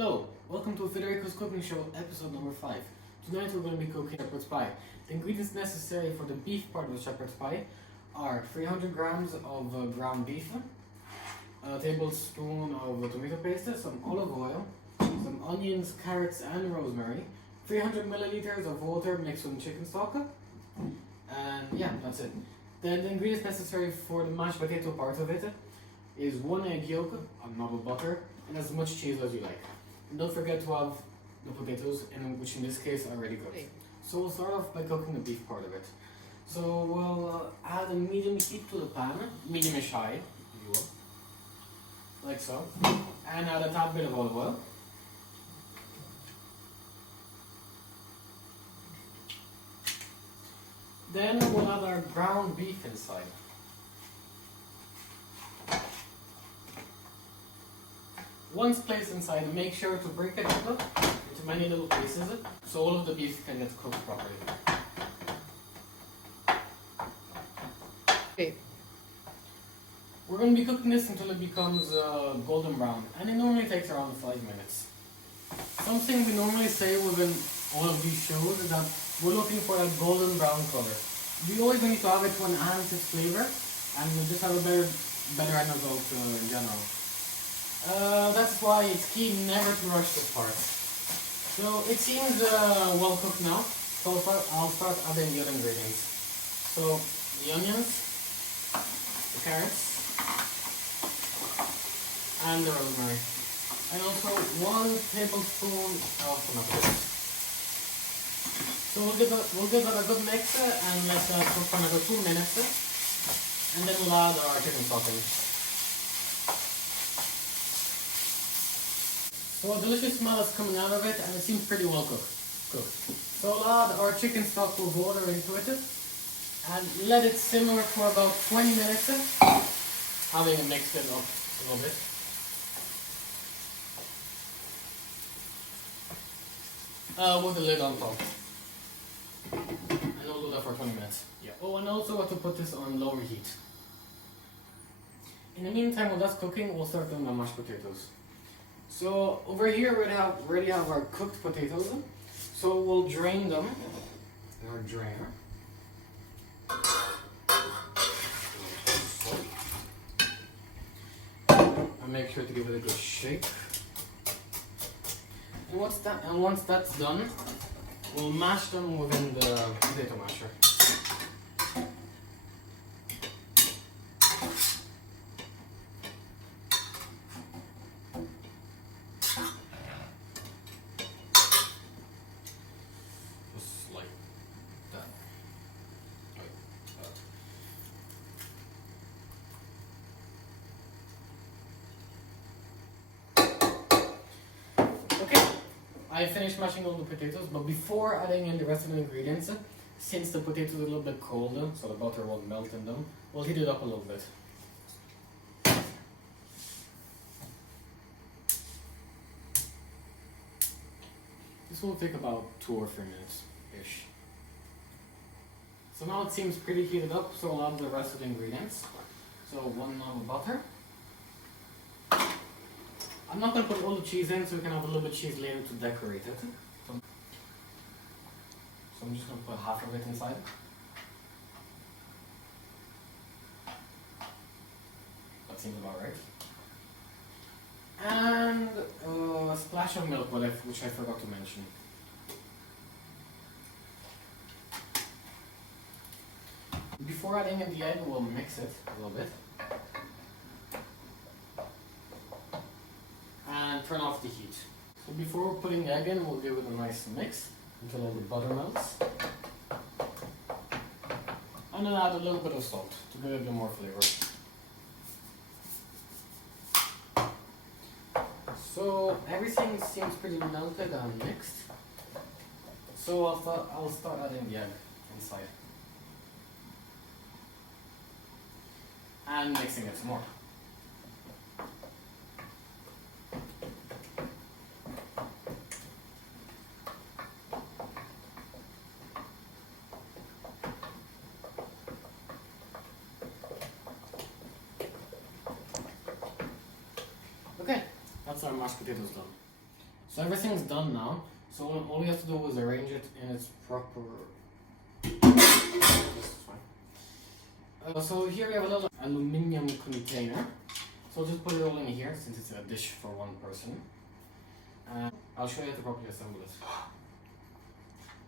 Hello, welcome to Federico's cooking show, episode number 5. Tonight we're going to be cooking shepherd's pie. The ingredients necessary for the beef part of the shepherd's pie are 300 grams of ground beef, a tablespoon of tomato paste, some olive oil, some onions, carrots and rosemary, 300 milliliters of water mixed with chicken stock, and yeah, that's it. Then the ingredients necessary for the mashed potato part of it is 1 egg yolk, a knob of butter, and as much cheese as you like. And don't forget to have the potatoes, which in this case are already cooked. So we'll start off by cooking the beef part of it. So we'll add a medium heat to the pan, medium-ish high, if you will, like so, and add a tad bit of olive oil. Then we'll add our ground beef inside. Once placed inside, make sure to break it up into many little pieces so all of the beef can get cooked properly. Okay. We're going to be cooking this until it becomes golden brown, and it normally takes around 5 minutes. Something we normally say within all of these shows is that we're looking for that golden brown color. We always need to have it to enhance its flavor and just have a better end result in general. That's why it's key never to rush this part. So it seems well cooked now, so I'll start adding the other ingredients. So the onions, the carrots, and the rosemary, and also 1 tablespoon of tomato paste. So we'll give that a good mix and let that cook for another 2 minutes, and then we'll add our chicken stock in. So a delicious smell is coming out of it, and it seems pretty well cooked. So we'll add our chicken stock with water into it and let it simmer for about 20 minutes, having mixed it up a little bit. With the lid on top. And we'll do that for 20 minutes. Yeah. Oh, and also what to put this on lower heat. In the meantime, while that's cooking, we'll start doing the mashed potatoes. So over here we already have our cooked potatoes. So we'll drain them in our drainer. And make sure to give it a good shake. And once that's done, we'll mash them within the potato masher. Just like that. Okay, I finished mashing all the potatoes, but before adding in the rest of the ingredients, since the potatoes are a little bit colder, so the butter won't melt in them, we'll heat it up a little bit. This will take about 2 or 3 minutes-ish. So now it seems pretty heated up, so I'll add the rest of the ingredients. So 1 knob of butter. I'm not going to put all the cheese in, so we can have a little bit of cheese later to decorate it. So I'm just going to put half of it inside. That seems about right. And a splash of milk, which I forgot to mention. Before adding in the egg, we'll mix it a little bit. And turn off the heat. So before putting the egg in, we'll give it a nice mix until all the butter melts. And then add a little bit of salt to give it a bit more flavor. So everything seems pretty melted and mixed. So I'll start adding the egg inside. And mixing it some more. Okay, that's our mashed potatoes done. So everything's done now. So all we have to do is arrange it in its proper. This is fine. So here we have a little aluminium container. So just put it all in here since it's a dish for one person. I'll show you how to properly assemble it.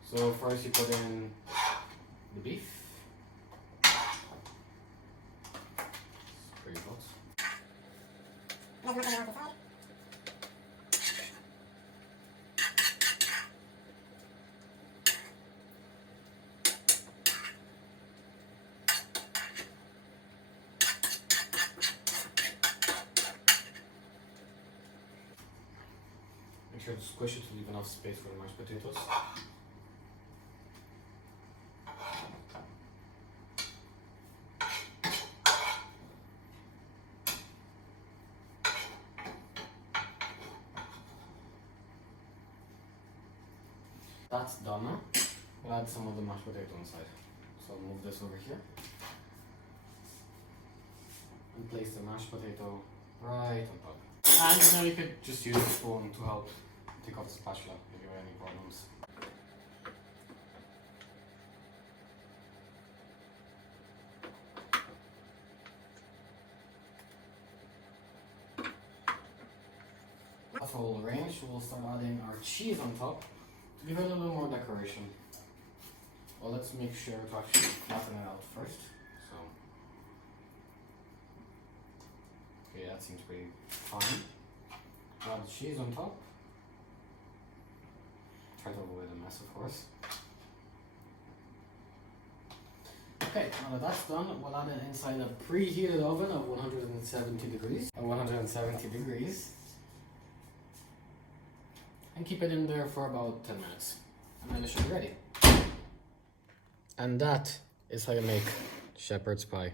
So first you put in the beef. It's pretty hot. Make sure to squish it to leave enough space for the mashed potatoes. That's done now. We'll add some of the mashed potato inside. So I'll move this over here. And place the mashed potato right on top. And now you could just use a spoon to help take off the spatula if you have any problems. That's all arranged. We'll start adding our cheese on top to give it a little more decoration. Well, let's make sure to actually flatten it out first. So, okay, that seems pretty fine. Add the cheese on top. Try to avoid a mess, of course. Okay, now that that's done, we'll add it inside a preheated oven of 170 degrees. And keep it in there for about 10 minutes. And then it should be ready. And that is how you make shepherd's pie.